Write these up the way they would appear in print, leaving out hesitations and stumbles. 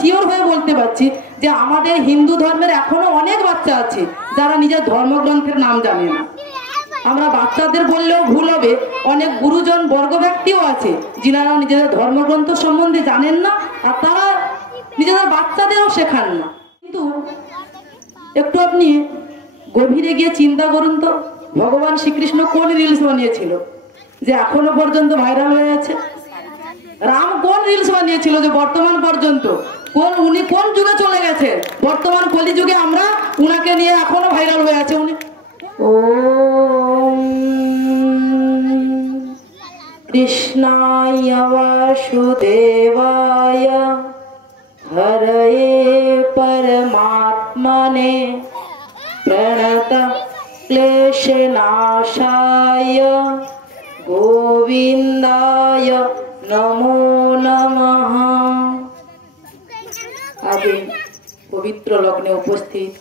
Sure হয়ে বলতে পারছি যে আমাদের হিন্দু ধর্মের এখনো অনেক বাচ্চা আছে যারা নিজের ধর্মগ্রন্থের নাম জানে না। আমরা বাচ্চাদের বললেও ভুল হবে, অনেক গুরুজন বর্গ ব্যক্তিও আছে যিনারা নিজেদের ধর্মগ্রন্থ সম্বন্ধে জানেন না, আর তারা নিজেদের বাচ্চাদেরও শেখান না। কিন্তু একটু আপনি গভীরে গিয়ে চিন্তা করুন তো, ভগবান শ্রীকৃষ্ণ কোন রিলস বানিয়েছিল যে এখনো পর্যন্ত ভাইরাল হয়ে আছে? রাম কোন রিলস বানিয়েছিল যে বর্তমান পর্যন্ত, উনি কোন যুগে চলে গেছে, বর্তমান কলি যুগে আমরা উনাকে নিয়ে এখনো ভাইরাল হয়ে আছে উনি। ওম কৃষ্ণায় বাসুদেবায় হরয়ে পরমাত্মনে প্রণত ক্লেশনাশায় গোবিন্দায় নমো নমঃ। আগে পবিত্র লগ্নে উপস্থিত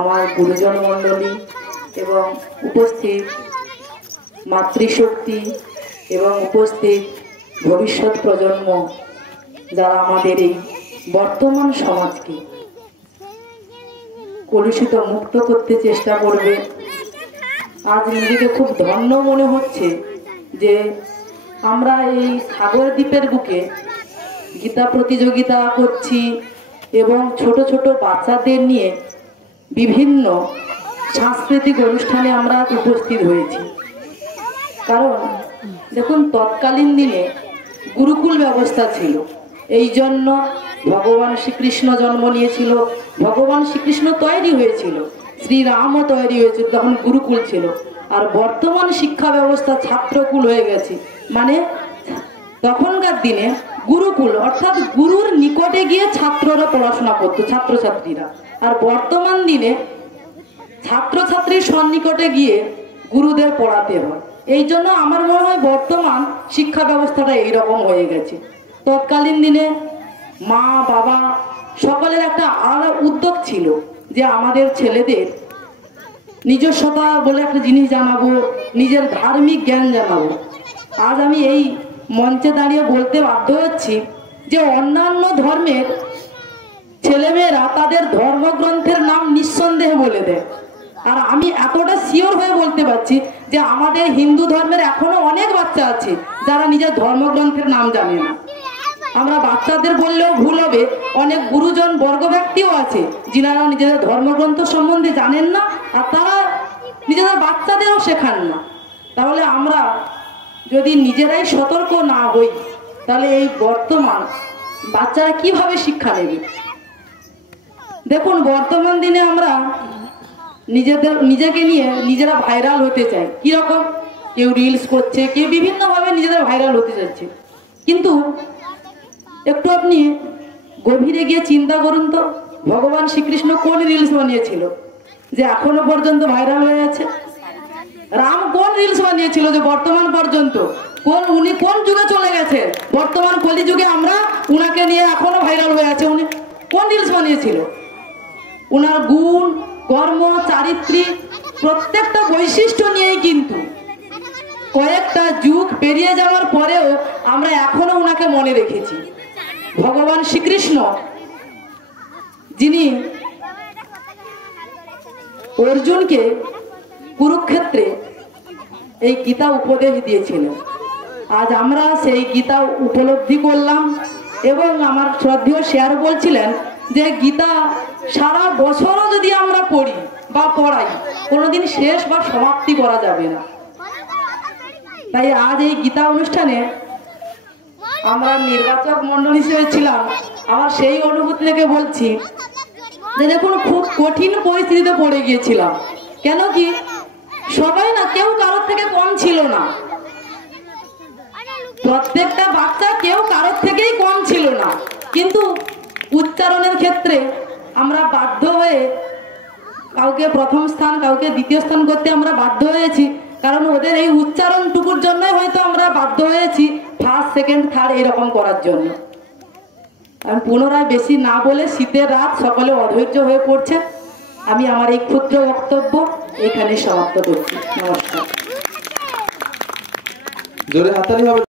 আমার গুরুজন মণ্ডলী এবং উপস্থিত মাতৃশক্তি এবং উপস্থিত ভবিষ্যৎ প্রজন্ম, যারা আমাদের এই বর্তমান সমাজকে কলুষিত মুক্ত করতে চেষ্টা করবে, আজ নিজেকে খুব ধন্য মনে হচ্ছে যে আমরা এই সাগর দ্বীপের বুকে গীতা প্রতিযোগিতা করছি এবং ছোট ছোট বাচ্চাদের নিয়ে বিভিন্ন সাংস্কৃতিক অনুষ্ঠানে আমরা উপস্থিত হয়েছি। কারণ দেখুন, তৎকালীন দিনে গুরুকুল ব্যবস্থা ছিল, এই জন্য ভগবান শ্রীকৃষ্ণ জন্ম নিয়েছিল, ভগবান শ্রীকৃষ্ণ তৈরি হয়েছিল, শ্রীরামও তৈরি হয়েছিল, তখন গুরুকুল ছিল। আর বর্তমান শিক্ষা ব্যবস্থা ছাত্রকুল হয়ে গেছে, মানে তখনকার দিনে গুরুকুল অর্থাৎ গুরুর নিকটে গিয়ে ছাত্ররা পড়াশোনা করতো, ছাত্রছাত্রীরা। আর বর্তমান দিনে ছাত্রছাত্রীর সন্নিকটে গিয়ে গুরুদের পড়াতে হয়। এই জন্য আমার মনে হয় বর্তমান শিক্ষা ব্যবস্থাটা এইরকম হয়ে গেছে। তৎকালীন দিনে মা বাবা সকলের একটা আলাদা উদ্যোগ ছিল যে আমাদের ছেলেদের নিজস্বতা বলে একটা জিনিস জানাবো, নিজের ধার্মিক জ্ঞান জানাবো। আজ আমি এই মঞ্চে দাঁড়িয়ে বলতে বাধ্য হচ্ছি যে অন্যান্য ধর্মের ছেলেমেয়েরা তাদের ধর্মগ্রন্থের নাম নিঃসন্দেহে বলে দেয়, আর আমি এতটা শিওর হয়ে বলতে পারছি যে আমাদের হিন্দু ধর্মের এখনো অনেক বাচ্চা আছে যারা নিজের ধর্মগ্রন্থের নাম জানে না। আমরা বাচ্চাদের বললেও ভুল হবে, অনেক গুরুজন বর্গ ব্যক্তিও আছে যিনারা নিজেদের ধর্মগ্রন্থ সম্বন্ধে জানেন না, আর তারা নিজেদের বাচ্চাদেরও শেখান না। তাহলে আমরা যদি নিজেরাই সতর্ক না হই, তাহলে এই বর্তমান বাচ্চারা কিভাবে শিক্ষা নেবে? দেখুন, বর্তমান দিনে আমরা নিজেকে নিয়ে নিজেরা ভাইরাল হতে চাই। কিরকম? কেউ রিলস করছে, কেউ বিভিন্নভাবে নিজেদের ভাইরাল হতে চাইছে। কিন্তু একটু আপনি গভীরে গিয়ে চিন্তা করুন তো, ভগবান শ্রীকৃষ্ণ কোন রিলস বানিয়েছিল যে এখনো পর্যন্ত ভাইরাল হয়ে আছে? রাম কোন রিলস বানিয়েছিল যে বর্তমান পর্যন্ত, উনি কোন যুগে চলে গেছে, বর্তমান কলি যুগে আমরা উনাকে নিয়ে এখনো ভাইরাল হয়ে আছে? উনি কোন রিলস বানিয়েছিল? উনার গুণ, কর্ম, চারিত্রিক প্রত্যেকটা বৈশিষ্ট্য নিয়েই কিন্তু কয়েকটা যুগ পেরিয়ে যাওয়ার পরেও আমরা এখনো উনাকে মনে রেখেছি। ভগবান শ্রীকৃষ্ণ যিনি অর্জুনকে কুরুক্ষেত্রে এই গীতা উপদেশ দিয়েছিলেন, আজ আমরা সেই গীতা উপলব্ধি করলাম। এবং আমার শ্রদ্ধেয় শেয়ার বলছিলেন যে গীতা সারা বছরও যদি আমরা পড়ি বা পড়াই, কোনোদিন শেষ বা সমাপ্তি করা যাবে না। তাই আজ এই গীতা অনুষ্ঠানে আমরা নির্বাচক মণ্ডল হিসেবে ছিলাম, আমার সেই অনুভূতি থেকে বলছি যে দেখুন, খুব কঠিন পরিস্থিতিতে পড়ে গিয়েছিলাম। কেন কি সবাই না, কেউ কারোর থেকে কম ছিল না, প্রত্যেকটা বাচ্চা কেউ কারোর থেকেই কম ছিল না, কিন্তু উচ্চারণের ক্ষেত্রে আমরা বাধ্য হয়ে কাউকে প্রথম স্থান, কাউকে দ্বিতীয় স্থান করতে আমরা বাধ্য হয়েছি। কারণ ওদের এই উচ্চারণটুকুর জন্যই হয়তো আমরা বাধ্য হয়েছি ফার্স্ট, সেকেন্ড, থার্ড এরকম করার জন্য। আমি পুনরায় বেশি না বলে, শীতের রাত, সকলে অধৈর্য হয়ে পড়ছে, আমি আমার এই ক্ষুদ্র বক্তব্য এখানে সমাপ্ত করছি। নমস্কার। জোরে হাততালি হবে।